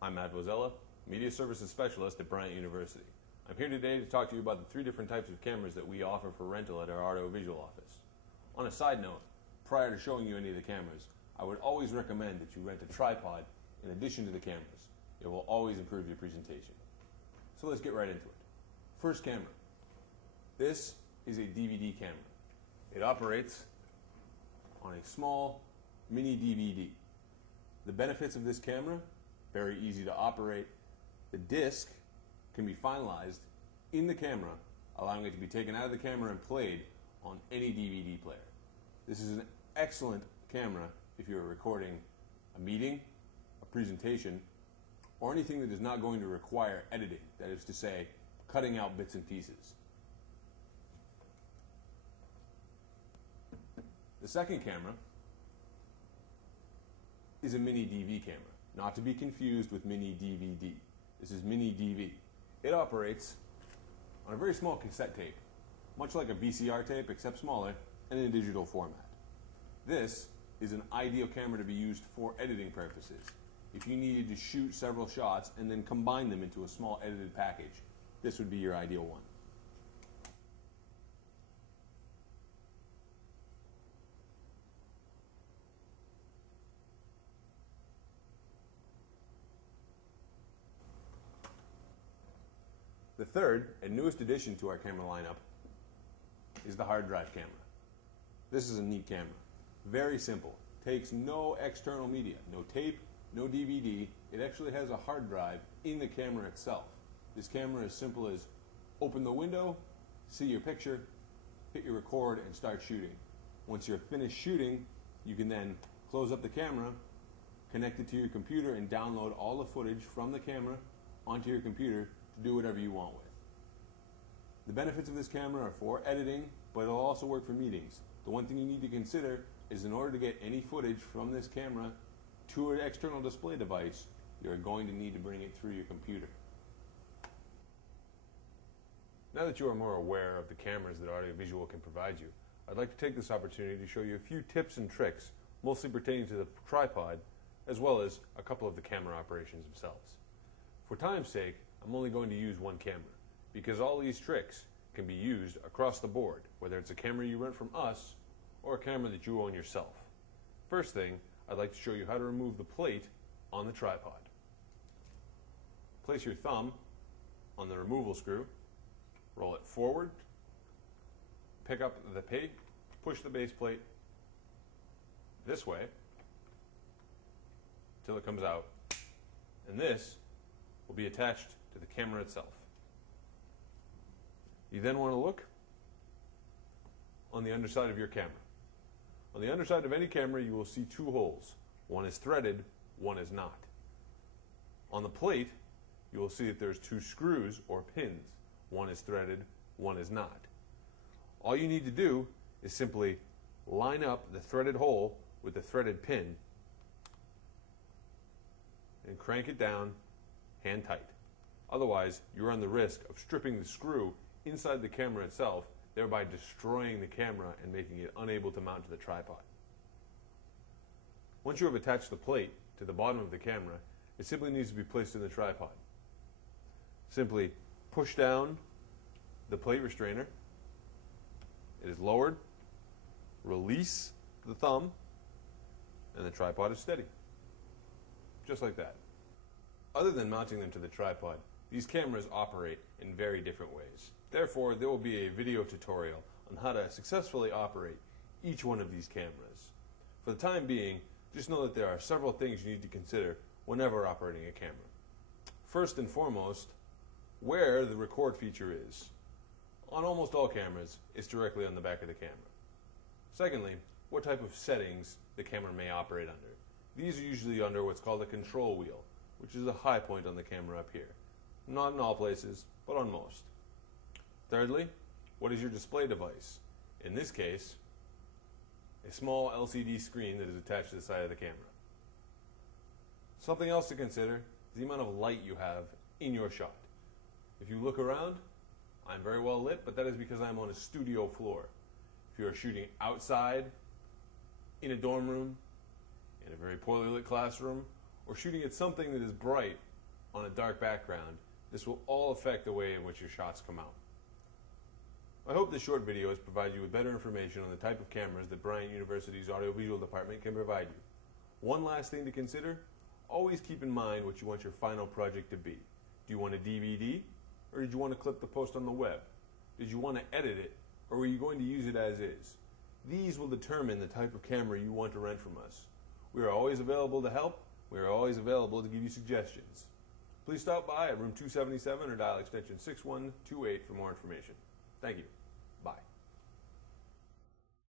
I'm Matt Vozella, Media Services Specialist at Bryant University. I'm here today to talk to you about the 3 different types of cameras that we offer for rental at our audiovisual office. On a side note, prior to showing you any of the cameras, I would always recommend that you rent a tripod in addition to the cameras. It will always improve your presentation. So let's get right into it. First camera. This is a DVD camera. It operates on a small mini DVD. The benefits of this camera: very easy to operate. The disc can be finalized in the camera, allowing it to be taken out of the camera and played on any DVD player. This is an excellent camera if you're recording a meeting, a presentation, or anything that is not going to require editing, that is to say, cutting out bits and pieces. The second camera is a mini DV camera, not to be confused with mini DVD. This is mini DV. It operates on a very small cassette tape, much like a VCR tape except smaller and in a digital format. This is an ideal camera to be used for editing purposes. If you needed to shoot several shots and then combine them into a small edited package, this would be your ideal one. The third and newest addition to our camera lineup is the hard drive camera. This is a neat camera. Very simple. Takes no external media, no tape, no DVD. It actually has a hard drive in the camera itself. This camera is simple as open the window, see your picture, hit your record, and start shooting. Once you're finished shooting, you can then close up the camera, connect it to your computer, and download all the footage from the camera onto your computer to do whatever you want with. The benefits of this camera are for editing, but it'll also work for meetings. The one thing you need to consider is in order to get any footage from this camera to an external display device, you're going to need to bring it through your computer. Now that you are more aware of the cameras that audiovisual can provide you, I'd like to take this opportunity to show you a few tips and tricks, mostly pertaining to the tripod, as well as a couple of the camera operations themselves. For time's sake, I'm only going to use one camera, because all these tricks can be used across the board, whether it's a camera you rent from us or a camera that you own yourself. First thing, I'd like to show you how to remove the plate on the tripod. Place your thumb on the removal screw, roll it forward, pick up the plate, push the base plate this way till it comes out, and this will be attached to the camera itself. You then want to look on the underside of your camera. On the underside of any camera, you will see 2 holes. One is threaded, one is not. On the plate, you will see that there's 2 screws or pins. One is threaded, one is not. All you need to do is simply line up the threaded hole with the threaded pin and crank it down hand tight. Otherwise, you run the risk of stripping the screw inside the camera itself, thereby destroying the camera and making it unable to mount to the tripod. Once you have attached the plate to the bottom of the camera, it simply needs to be placed in the tripod. Simply push down the plate restrainer. It is lowered, release the thumb, and the tripod is steady. Just like that. Other than mounting them to the tripod, these cameras operate in very different ways. Therefore, there will be a video tutorial on how to successfully operate each one of these cameras. For the time being, just know that there are several things you need to consider whenever operating a camera. First and foremost, where the record feature is. On almost all cameras, it's directly on the back of the camera. Secondly, what type of settings the camera may operate under. These are usually under what's called a control wheel, which is a high point on the camera up here. Not in all places, but on most. Thirdly, what is your display device? In this case, a small LCD screen that is attached to the side of the camera. Something else to consider is the amount of light you have in your shot. If you look around, I'm very well lit, but that is because I'm on a studio floor. If you are shooting outside, in a dorm room, in a very poorly lit classroom, or shooting at something that is bright on a dark background, this will all affect the way in which your shots come out. I hope this short video has provided you with better information on the type of cameras that Bryant University's Audiovisual Department can provide you. One last thing to consider, always keep in mind what you want your final project to be. Do you want a DVD, or did you want to clip the post on the web? Did you want to edit it, or were you going to use it as is? These will determine the type of camera you want to rent from us. We are always available to help. We are always available to give you suggestions. Please stop by at room 277 or dial extension 6128 for more information. Thank you.